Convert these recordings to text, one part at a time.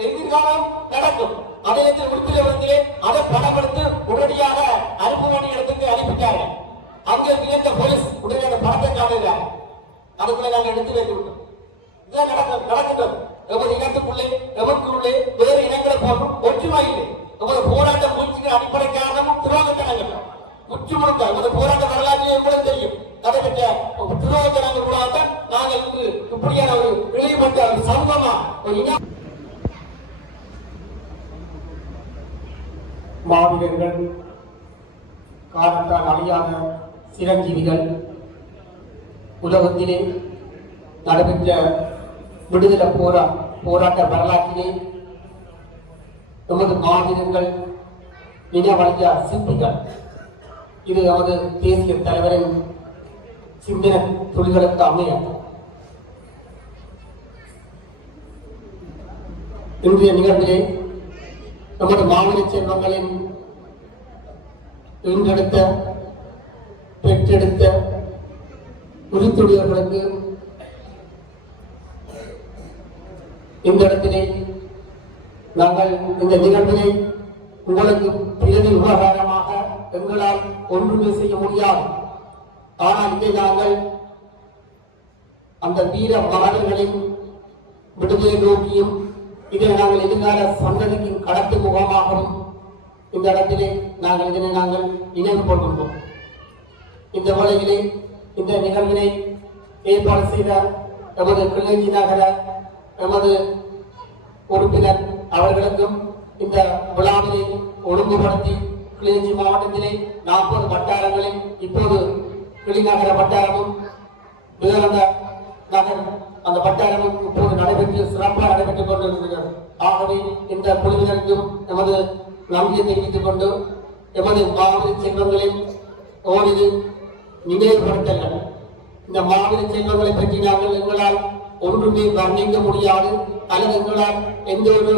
எதிர்காலம் நடக்கும். அதே உறுப்பினர் வந்து அதை படப்படுத்தி உடனடியாக அனுப்ப இடத்துக்கு அனுப்பிட்டாங்க. அங்கே இருந்த போலீஸ் உடனே அந்த படத்தை காணுகிறார். அதுக்குள்ள நாங்க எடுத்து வைத்து விட்டோம் இதான் நடக்கும் நடக்கட்டும் எமது இனத்துக்குள்ளே எமக்குள்ளே வேறு இனங்களை போன்றும் ஒற்றுமை இல்லை எமது போராட்ட முயற்சிகள் அடிப்படை காரணமும் துரோகத்தனங்கள். முற்று முழுக்க எமது போராட்ட வரலாற்றிலே உங்களுக்கு தெரியும். நடைபெற்ற துரோகத்தனங்கள் மூலமாக நாங்கள் இன்று இப்படியான ஒரு இழிவுபட்ட ஒரு சமூகமா ஒரு இன மாவீரர்கள் காலத்தால் அழியாத சிரஞ்சீவிகள் உலகத்திலே நடைபெற்ற விடுதலை போரா போராட்ட வரலாற்றிலே நமது மாவீரர்கள் நினைவடைஞ்ச சிற்பிகள் இது நமது தேசிய தலைவரின் சிந்தன தொழில்களுக்கு அமைய. இன்றைய நிகழ்விலே நமது மாநில செல்வங்களின் ஈன்றெடுத்த பெற்றெடுத்த உரித்துடையவர்களுக்கு இந்த இடத்திலே நாங்கள் இந்த நிகழ்வினை உங்களுக்கு பிரதி உபகாரமாக எங்களால் ஒன்றுமே செய்ய முடியாது. ஆனால் இதை நாங்கள் அந்த வீர மகன்களின் விடுதலை நோக்கியும் இதை நாங்கள் எதிர்கால சந்ததிக்கும் கடத்து முகமாகவும் இந்த இடத்திலே நாங்கள் இதனை நாங்கள் நினைவு கொள்கின்றோம். இந்த வேளையிலே இந்த நிகழ்வினை ஏற்பாடு செய்த எமது கிளிநொச்சி நகர நமது உறுப்பினர் அவர்களுக்கும் இந்த விழாவினை ஒழுங்குபடுத்தி கிளிநொச்சி மாவட்டத்திலே நாற்பது வட்டாரங்களில் இப்போது கிளிநகர வட்டாரமும் வேறந்த நகர் அந்த வட்டாரமும் இப்போது நடைபெற்று சிறப்பாக நடைபெற்றுக் கொண்டிருக்கிறது. ஆகவே இந்த குழுவினருக்கும் நமது நம்பிக்கை தெரிவித்துக் கொண்டு எமது மாவட்ட செல்வங்களில் ஓரிரு நினைவுபடுத்தல்கள். இந்த மாவட்ட செல்வங்களை பற்றி நாங்கள் எங்களால் ஒன்றுமே வர்ணிக்க முடியாது அல்லது எங்களால் எந்த ஒரு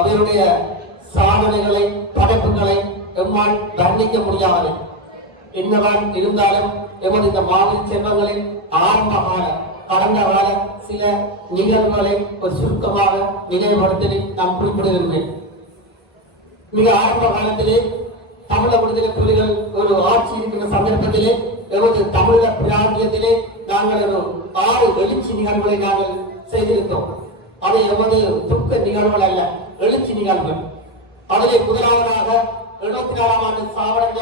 அவருடைய சாதனைகளை படைப்புகளை எம்மால் வர்ணிக்க முடியாது. என்னதான் இருந்தாலும் எமது இந்த மாவட்ட செல்வங்களின் ஆரம்ப கால கடந்த கால சில நிகழ்வுகளை ஒரு சுருக்கமாக நினைவுபடுத்தலில் நான் குறிப்பிடுகின்றேன். மிக ஆரம்ப காலத்திலே தமிழ விடுதலை புலிகள் ஒரு ஆட்சி இருக்கிற சந்தர்ப்பத்திலே எமது தமிழ பிராந்தியத்திலே நாங்கள் ஒரு ஆறு எழுச்சி நிகழ்வுகளை நாங்கள் செய்திருந்தோம். அது எமது துக்க நிகழ்வுகள் அல்ல எழுச்சி நிகழ்வுகள். அதிலே முதலாவதாக எழுபத்தி நாலாம் ஆண்டு சாவடைந்த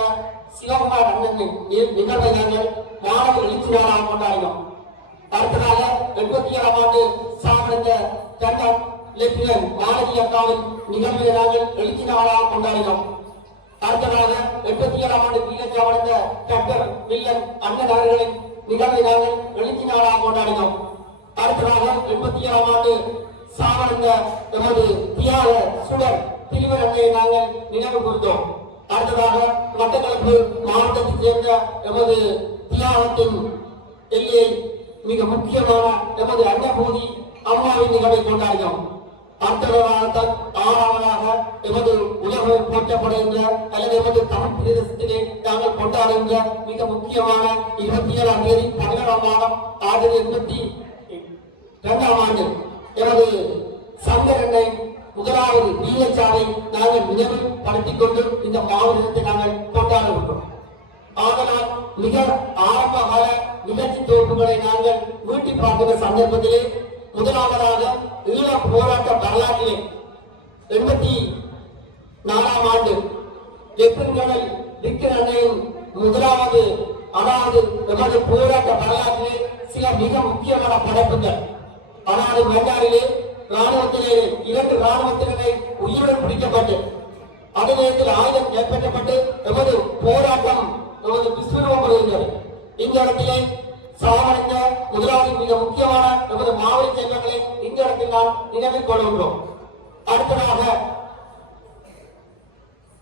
சிவகுமார் அண்ணன் நிகழ்வை நாங்கள் நாலு எழுச்சி நாளாக கொண்டாடினோம். அடுத்ததாக எண்பத்தி ஏழாம் ஆண்டு சாவடைந்த கண்டம் லெப்டினன்ட் மாணவி அக்காவின் நிகழ்வை நாங்கள் எழுச்சி நாளாக கொண்டாடினோம் அடுத்ததாக எண்பத்தி ஏழாம் ஆண்டு வீரச்சாவடைந்த டாக்டர் வில்லன் அண்ணன் அவர்களின் நிகழ்வை நாங்கள் எழுச்சி நாளாக கொண்டாடினோம் அடுத்ததாக எண்பத்தி ஏழாம் ஆண்டு சாவடைந்த எமது தியாக சுடர் திருவர் அண்ணையை நாங்கள் நினைவு கூர்ந்தோம். அடுத்ததாக மட்டக்களப்பு மாவட்டத்தைச் சேர்ந்த எமது தியாகத்தின் எல்லையை மிக முக்கியமான எமது அன்னபூதி அம்மாவின் நிகழ்வை கொண்டாடினோம் அடுத்தவராகத்தான் ஆறாவதாக எமது உலக போற்றப்படுகின்ற அல்லது எமது தமிழ் பிரதேசத்திலே நாங்கள் கொண்டாடுகின்ற மிக முக்கியமான இருபத்தி ஏழாம் தேதி பதினேழாம் மாதம் ஆயிரத்தி எண்பத்தி இரண்டாம் ஆண்டு. எனது சங்கரனை முதலாவது வீரச்சாவை நாங்கள் நினைவுபடுத்திக் கொண்டு இந்த மாவட்டத்தை நாங்கள் கொண்டாடுகின்றோம். ஆதலால் மிக ஆரம்ப கால நிகழ்ச்சி தொகுப்புகளை நாங்கள் வீட்டில் பார்க்கிற சந்தர்ப்பத்திலே முதலாவதாக ஈழ போராட்ட வரலாற்றிலே எண்பத்தி நாலாம் ஆண்டு லெப்டினல் விக்கிர முதலாவது அதாவது எமது போராட்ட வரலாற்றிலே சில மிக முக்கியமான படைப்புகள். அதாவது மன்னாரிலே ராணுவத்திலே இரண்டு ராணுவத்தினரை உயிருடன் பிடிக்கப்பட்டு அதே நேரத்தில் ஆயுதம் கைப்பற்றப்பட்டு எமது போராட்டம் எமது விஸ்வரூபம் இருந்தது இந்த இடத்திலே சாவடைந்த முதலாவது மிக முக்கியமான நமது மாவட்ட செல்வங்களை இந்த இடத்தில் நாம் நினைவில் கொள்கின்றோம். அடுத்ததாக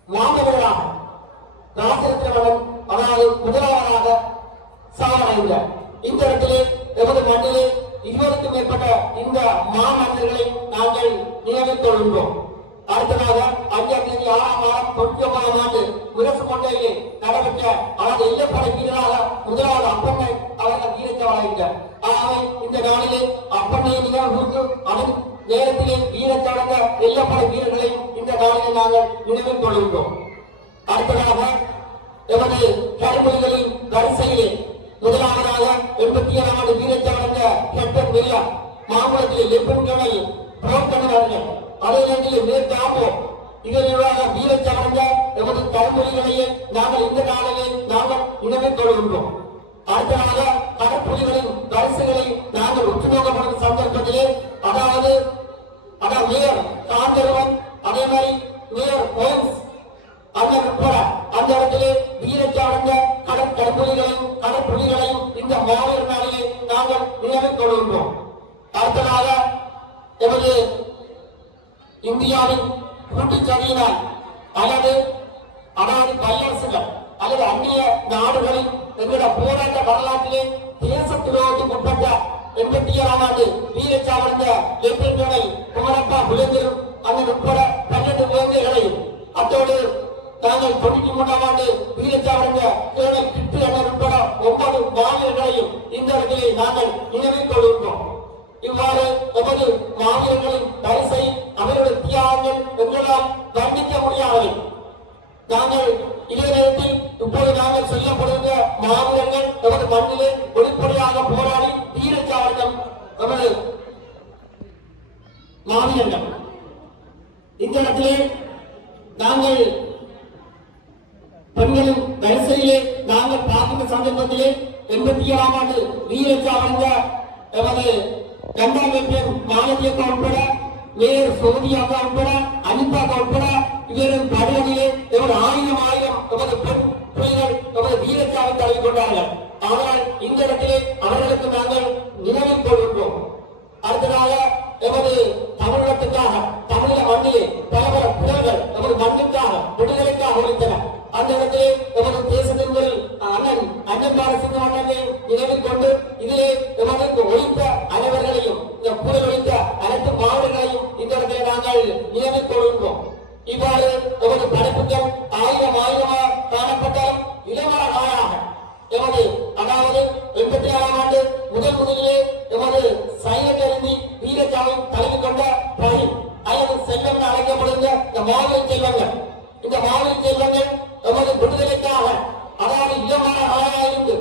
மாணவர்களாக ராசரத்னவன் அதாவது முதலாவதாக சாவடைந்த இந்த இடத்திலே எமது மண்ணிலே இருபதுக்கும் மேற்பட்ட இந்த மாமன்னர்களை நாங்கள் நினைவில் கொள்கின்றோம். அடுத்ததாக அஞ்சாம் தேதி ஆறாம் வாரம் தொண்ணூத்தி ஒன்பதாம் ஆண்டு முரசு கொண்டையிலே நடைபெற்ற அவரது இல்லப்படை வீரராக முதலாவது அப்பண்ணை அவர்கள் வீரச்சவராயிட்டார் ஆகவே இந்த நாளிலே அப்பண்ணை நிகழ்வுக்கு அதன் நேரத்திலே வீரச்சவரங்க எல்லப்படை வீரர்களையும் இந்த நாளிலே நாங்கள் நினைவில் கொள்கின்றோம். அடுத்ததாக எமது கருமொழிகளின் வரிசையிலே முதலாவதாக எண்பத்தி ஏழாம் ஆண்டு வீரச்சார்ந்த கேப்டன் மிரியா மாம்பழத்தில் லெப்டினல் அவர்கள் அதே நேரத்தில் மேற்காப்போ வீரச் வீரச்சார்ந்த எமது தலைமுறைகளையே நாங்கள் இந்த நாளிலே நாங்கள் நினைவில் கொள்கின்றோம் அடுத்ததாக கடற்புலிகளின் வரிசைகளை நாங்கள் உற்றுநோக்கப்படும் சந்தர்ப்பத்திலே அதாவது அதான் மேயர் காந்தருவன் அதே மாதிரி மேயர் போயின்ஸ் அந்த உட்பட அந்த இடத்திலே வீரச்சார்ந்த கடற்கடற்புலிகளையும் கடற்புலிகளையும் இந்த மாவீரர் நாங்கள் நினைவில் கொள்கின்றோம் அடுத்ததாக எமது இந்தியாவின் கூட்டுச்சதியினால் அல்லது அதாவது வல்லரசுகள் அல்லது அந்நிய நாடுகளில் எங்களோட போராட்ட வரலாற்றிலே தேச துரோகத்துக்கு உட்பட்ட எண்பத்தி ஏழாம் ஆண்டு வீரச்சாவடைந்த லெப்டினல் குமரப்பா புலேந்திரும் அண்ணன் உட்பட பன்னெண்டு குழந்தைகளையும் அத்தோடு நாங்கள் தொண்ணூத்தி மூன்றாம் ஆண்டு வீரச்சாவடைந்த கிட்டு என உட்பட ஒன்பது மாவீரர்களையும் இந்த இடத்திலே நாங்கள் நினைவில் கொள்கின்றோம். இவ்வாறு எமது மாவீரர்களின் வரிசை அவர்களுடைய தியாகங்கள் உங்களால் கண்டிக்க முடியாதவை. நாங்கள் இதே நேரத்தில் இப்போது நாங்கள் சொல்லப்படுகிற மாவீரர்கள் நமது மண்ணிலே வெளிப்படையாக போராடி வீரச்சாவர்கள் எமது மாவீரர்கள். இந்த இடத்திலே நாங்கள் பெண்களின் வரிசையிலே நாங்கள் பார்க்கின்ற சந்தர்ப்பத்திலே எண்பத்தி ஏழாம் ஆண்டு வீரச்சாவந்த எமது கண்டாம் வெப்பம் மாலத்தியக்கா உட்பட மேயர் சோதியாக்கா உட்பட அனிதாக்கா உட்பட இவர்கள் படுகொலையிலே எமது ஆயிரம் ஆயிரம் எமது பெண் பிள்ளைகள் எமது வீரச்சாவை தழுவி கொண்டார்கள். ஆனால் இந்த இடத்திலே அவர்களுக்கு நாங்கள் நினைவில் கொள்கின்றோம். அடுத்ததாக எமது தமிழகத்துக்காக தமிழக மண்ணிலே பல பல புலர்கள் எமது மண்ணுக்காக விடுதலைக்காக ஒழித்தனர் அந்த இடத்திலே எமது தேசத்தின் முதல் அண்ணன் அண்ணன் பாலசிங்க அண்ணனை நினைவில் கொண்டு இதிலே எமது ஒழித்த அனைவர்களையும் இந்த அனைத்து மாவட்டங்களையும் இந்த இடத்திலே நாங்கள் நியமித்து கொள்கின்றோம். இவ்வாறு எமது படைப்புகள் ஆயிரம் ஆயிரமாக காணப்பட்டால் இளமரகாயாக எமது அதாவது எண்பத்தி ஆறாம் ஆண்டு முதல் முதலிலே எமது சைலண்ட் அருந்தி வீரச்சாவை தலைமை கொண்ட பணி அல்லது செல்லம் அழைக்கப்படுகிற இந்த மாவீர செல்வங்கள். இந்த மாவீர செல்வங்கள் எமது விடுதலைக்காக அதாவது இளமரகாக இருந்து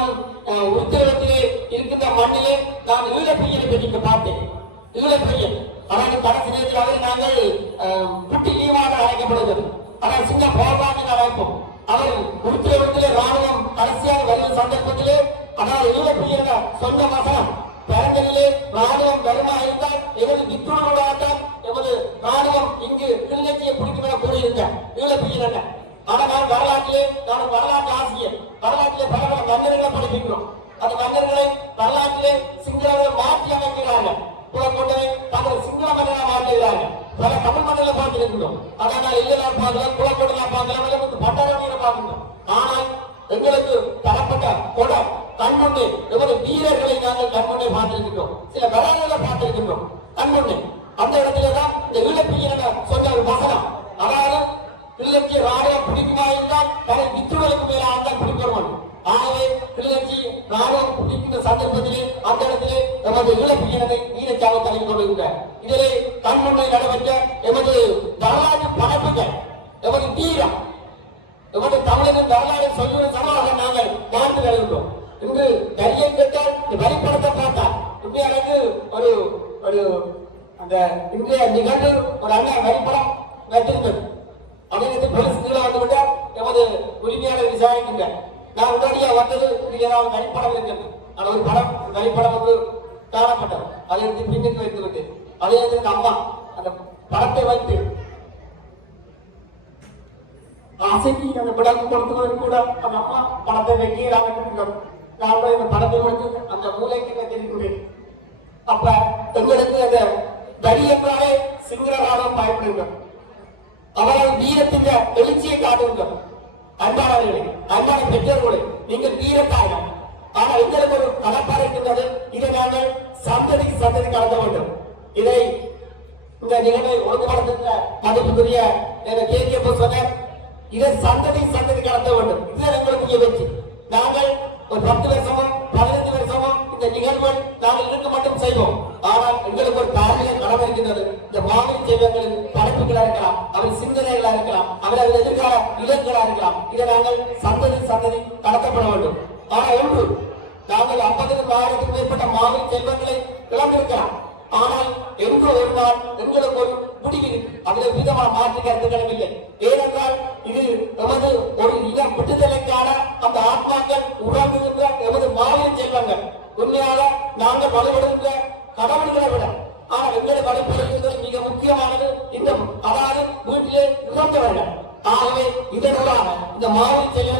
நான் உத்தியோகத்திலே இருக்கின்ற மண்ணிலே நான் ஈழப்பையனை பற்றி பார்த்தேன். ஈழப்பையன். ஆனால் கடைசி நேரத்தில் அவரை நாங்கள் அஹ், குட்டி லீவாக அழைக்கப்படுகிறது. ஆனால் சின்ன போராட்டம் அழைப்போம். அவர் உத்தியோகத்திலே ராணுவம் கடைசியாக வருகிற சந்தர்ப்பத்திலே ஆனால் அதாவது ஈழப்பையன சொந்த மகன் பிறந்ததிலே ராணுவம் வருமா இருந்தால் எமது வித்துணர்வுடன் எமது ராணுவம் இங்கு கிளிநொச்சியை பிடிக்கும் என கூறியிருந்தார் ஈழப்பையன் ஆனால் நான் வரலாற்றிலே நான் வரலாற்று மன்னர்களை படிப்பிக்கிறோம். அந்த மன்னர்களை வரலாற்றிலே சிங்களவர்கள் மாற்றி அமைக்கிறார்கள் புலக்கொண்டவை தங்கள் சிங்கள மன்னராக மன்னர் பல தமிழ் மண்ணில பார்த்திருக்கிறோம். ஆனால் இல்லலாம் பார்க்கலாம்? குளக்கொடலாம் பார்க்கலாம்? இல்லை வந்து பட்டாரணியில பார்க்கணும் ஆனால் எங்களுக்கு தரப்பட்ட கொடம் கண்முன்னே எவ்வளவு வீரர்களை நாங்கள் கண்முன்னே பார்த்திருக்கிறோம். சில வரலாறுகளை பார்த்திருக்கிறோம். கண்முன்னே அந்த இடத்துல தான் இந்த இழப்பீரன சொன்ன ஒரு வசனம் அதாவது கிளிநொச்சி ராணுவம் பிடிக்குமா கிளிநொச்சி ராணுவம் சந்தர்ப்பத்திலே அந்த இடத்திலே எமது இழப்பீரனை வீரச்சாவை தலைவி கொண்டிருக்கிறார் இதிலே கண்முன்னே நடைபெற்ற எமது வரலாற்று படைப்புகள் எமது வீரம் எமது தமிழரின் வரலாறு சொல்லுகிற சமமாக நாங்கள் வாழ்ந்து வருகின்றோம். இன்று கரியை கேட்டால் இந்த வரிப்படத்தை பார்த்தால் இந்தியாவுக்கு ஒரு ஒரு அந்த இன்றைய நிகழ்வு ஒரு அண்ணா வரிப்படம் வைத்திருந்தது. அதற்கு போலீஸ் கீழே வந்து எமது உரிமையாளர் விசாரிக்கின்றார். நான் உடனடியா வந்தது ஏதாவது வரிப்படம் இருக்கிறது நான் ஒரு படம் வரிப்படம் வந்து காணப்பட்டது. அதை எடுத்து பின்னுக்கு வைத்து விட்டேன் அதே எங்கள் அம்மா அந்த படத்தை வைத்து ஆசைக்கு அந்த படம் கொடுத்தவங்க கூட அந்த அம்மா படத்தை வைக்கிறாங்க நான் இந்த படத்தை கொடுத்து அந்த மூளைக்கு கத்திருக்கிறேன் அப்ப எங்களுக்கு அந்த வரியற்றாலே சிங்களராலும் பயப்படுகிறோம் அவரால் வீரத்தின் எழுச்சியை காட்டுங்க அன்பானவர்களே அன்பான பெற்றோர்களே நீங்கள் வீரத்தார்கள் ஆனா எங்களுக்கு ஒரு கடப்பாடு இருக்கின்றது. இதை நாங்கள் சந்ததிக்கு சந்ததி கடத்த வேண்டும். இதை இந்த நிலைமை ஒழுங்குபடுத்த மதிப்புக்குரிய கே. கே. சொன்னார். இதை சந்ததி சந்ததி கடத்த வேண்டும். இதுதான் எங்களுக்குரிய வெற்றி. நாங்கள் ஒரு பத்து வருஷம் நாங்கள் இருக்க மட்டும் செய்வோம். ஆனால் எங்களுக்கு ஒரு தார்மீக கடமை இருக்கின்றது. இந்த மாநில செல்வங்களின் படைப்புகளா இருக்கலாம் அவர் சிந்தனைகளா இருக்கலாம் அவர் எதிர்கால இலக்குகளா இருக்கலாம். இதை நாங்கள் சந்ததி சந்ததி கடத்தப்பட வேண்டும். ஆனால் ஒன்று நாங்கள் ஐம்பதுக்கு ஆயிரத்துக்கு மேற்பட்ட மாநில செல்வங்களை இழந்திருக்கலாம். ஆனால் என்று ஒரு நாள் எங்களுக்கு ஒரு முடிவு அதில் விதமான மாற்றி கருத்துக்களும் இல்லை ஏனென்றால் இது எமது ஒரு இடம் விட்டுதலைக்கான அந்த ஆத்மாக்கள் உறங்குகின்ற எமது மாநில செல்வங்கள் உண்மையாக நாங்கள் வலுவெடுக்கிற கடவுள்களை விட ஆனால் எங்களை வழிபடுகின்றது மிக முக்கியமானது. இந்த அதாவது வீட்டிலே இறந்தவர்கள் ஆகவே இதற்காக இந்த மாநில செல்வரின்